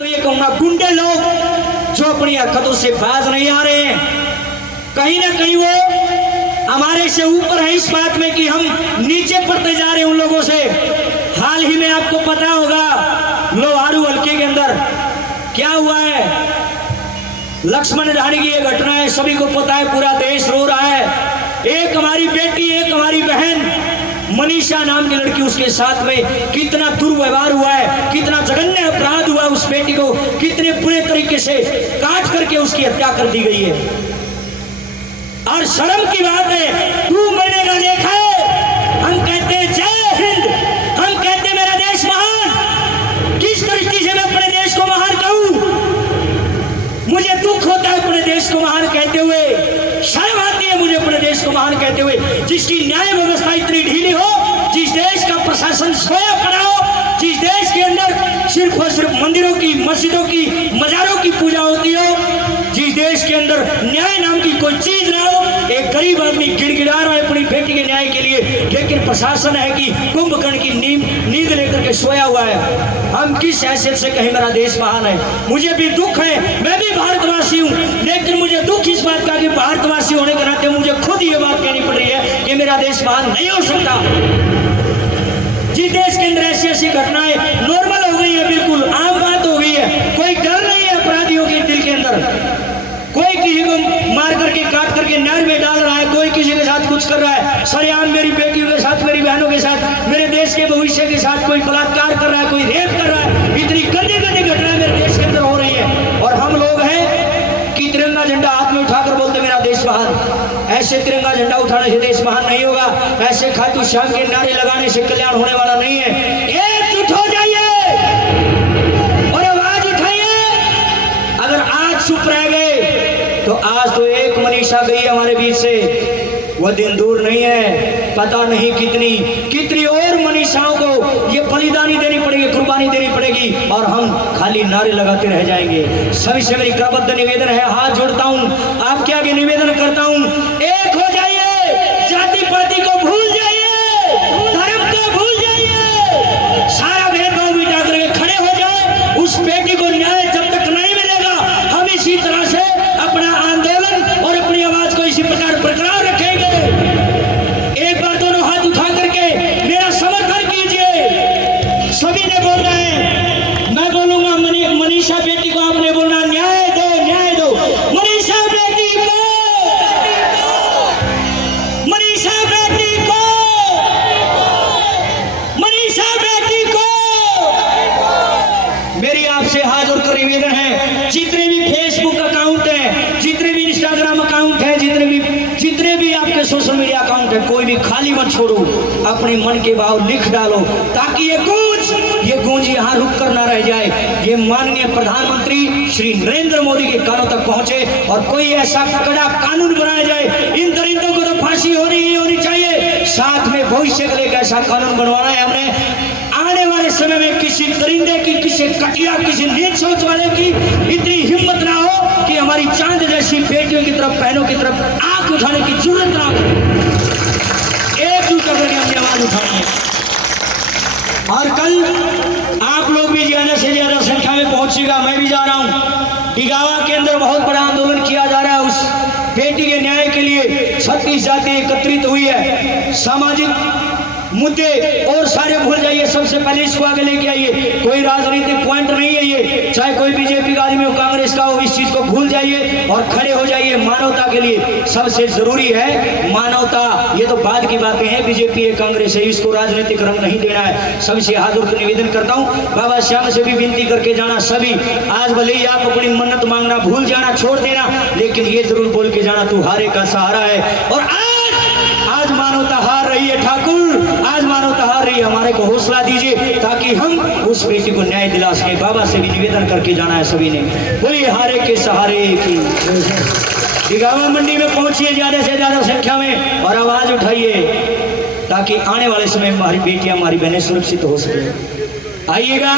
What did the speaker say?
तो ये कहूंगा गुंडे लोग जो अपनी हरकतों से बाज नहीं आ रहे हैं, कहीं ना कहीं वो हमारे से ऊपर है इस बात में कि हम नीचे पड़ते जा रहे हैं उन लोगों से। हाल ही में आपको पता होगा लोहारू हल्के के अंदर क्या हुआ है, लक्ष्मण ढाणी की ये घटना है, सभी को पता है, पूरा देश रो रहा है। एक हमारी बेटी, एक हमारी बहन मनीषा नाम की लड़की, उसके साथ में कितना दुर्व्यवहार हुआ है, कितना जघन्य अपराध हुआ है। उस बेटी को कितने बुरे तरीके से काट करके उसकी हत्या कर दी गई है। और शर्म की बात है, तू मैंने का देखा है, हम कहते हैं जय हिंद, हम कहते हैं मेरा देश महान। किस दृष्टि से मैं अपने देश को महान कहूं? मुझे दुख होता है अपने देश को महान कहते हुए, शर्म आती है मुझे अपने देश को महान कहते हुए। जिसकी न्याय व्यवस्था इतनी ढीली हो, जिस देश का प्रशासन सोया पड़ा हो, जिस देश के अंदर सिर्फ और सिर्फ मंदिरों की, मस्जिदों की, मजारों की पूजा होती हो, जिस देश के अंदर न्याय नाम की कोई चीज ना हो, एक गरीब आदमी गिड़गिड़ा रहा है अपनी बेटी के न्याय के लिए, लेकिन प्रशासन है कि कुंभकर्ण की नींद लेकर के सोया हुआ है। हम किस हैसियत से कहें मेरा देश महान है? मुझे भी दुख है, मैं भी भारतवासी हूँ, लेकिन मुझे दुख इस बात का कि भारतवासी होने के नाते मुझे खुद ये बात कहनी पड़ रही है कि मेरा देश महान नहीं हो सकता। जिस देश के अंदर ऐसी ऐसी घटनाएं नॉर्मल हो गई है, बिल्कुल आम बात हो गई है, कोई डर नहीं है अपराधियों के दिल के अंदर, कोई किसी को मार करके काट करके नहर में डाल रहा है, कोई किसी के साथ कुछ कर रहा है, सरेआम मेरी बेटियों के साथ, मेरी बहनों के साथ, मेरे देश के भविष्य के साथ कोई बलात्कार कर रहा है, कोई रेप कर रहा है। इतनी गंदी गंदी घटनाएं मेरे देश के अंदर हो रही है, और हम लोग हैं कि तिरंगा झंडा हाथ में उठाकर बोलते मेरा देश महान। ऐसे तिरंगा झंडा उठाने से देश महान नहीं होगा, ऐसे खाटू श्याम के नारे लगाने से कल्याण होने वाला नहीं है। एकजुट हो जाइए और आवाज उठाइए। अगर आज चुप रह गए तो आज तो एक मनीषा गई हमारे बीच से, वह दिन दूर नहीं है, पता नहीं कितनी और मनीषाओं को ये बलिदानी देनी पड़ेगी, कुर्बानी देनी पड़ेगी, और हम खाली नारे लगाते रह जाएंगे। सभी से मेरी करबद्ध निवेदन है, हाथ जोड़ता हूं, आपके आगे निवेदन करता हूं, एक हो जाइए, जाति पाति को भूल जाइए, धर्म को भूल जाइए, सारा भेदभाव मिटा करके खड़े हो जाए। उस बेटी को न्याय जब तक नहीं मिलेगा, हम इसी तरह से अपना आंदोलन और अपनी आवाज को इसी प्रकार बरकरार रखेंगे। एक बार दोनों हाथ उठा करके मेरा समर्थन कीजिए। सभी ने बोलना है, मैं बोलूंगा मनीषा बेटी को आपने बोलना न्याय दो, न्याय दो, मनीषा बेटी को, मनीषा बेटी को, मनीषा बेटी को। मेरी आपसे हाथ जोड़कर निवेदन है, जितने भी फेसबुक अकाउंट है, जितने भी इंस्टाग्राम अकाउंट है, जितने भी आपके सोशल मीडिया अकाउंट है, कोई भी खाली मत छोड़ो, अपने मन के भाव लिख डालो, ताकि ये गूंज यहाँ रुक कर ना रह जाए, ये माननीय प्रधानमंत्री श्री नरेंद्र मोदी के कानों तक पहुंचे, और कोई ऐसा कड़ा कानून बनाया जाए। इन दरिंदों को तो फांसी होनी चाहिए, साथ में भविष्य के लिए ऐसा कानून बनवाना है हमने। आने वाले समय में किसी दरिंदे की, किसी कटिया, किसी नीच सोच वाले की इतनी हिम्मत ना हो कि हमारी चांद जैसी बेटियों की तरफ, बहनों की तरफ आंख उठाने की जरूरत ना हो। एकजुट करके हमने आवाज उठानी है। और कल आप लोग भी ज्यादा से ज्यादा संख्या में पहुंचेगा, मैं भी जा रहा हूं। डिगावा के अंदर बहुत बड़ा आंदोलन किया जा रहा है उस बेटी के न्याय के लिए। 36 जाति एकत्रित हुई है, सामाजिक मुद्दे और सारे भूल जाइए, सबसे पहले इसको आगे लेके आइए। कोई राजनीतिक पॉइंट नहीं है ये, चाहे कोई बीजेपी का आदमी हो, कांग्रेस का हो, इस चीज को भूल जाइए और खड़े हो जाइए मानवता के लिए। सबसे जरूरी है मानवता, ये तो बाद की बातें हैं, बीजेपी है, कांग्रेस है, इसको राजनीतिक रंग नहीं देना है। सबसे हाथ जोड़कर निवेदन करता हूँ, बाबा श्याम से भी विनती करके जाना, सभी आज भले ही आप अपनी मन्नत मांगना भूल जाना, छोड़ देना, लेकिन ये जरूर बोल के जाना तू हारे का सहारा है। और आज मानवता हार रही है ठाकुर, आज मानवता हार रही है, हमारे को हौसला दीजिए ताकि हम उस बेटी को न्याय दिला सके। बाबा से भी निवेदन करके जाना है सभी ने, बोलिए हारे के सहारे की। डिगावा मंडी में पहुंचिए ज्यादा से ज्यादा संख्या में और आवाज उठाइए, ताकि आने वाले समय में हमारी बेटियां, हमारी बहनें सुरक्षित हो सके। आइएगा।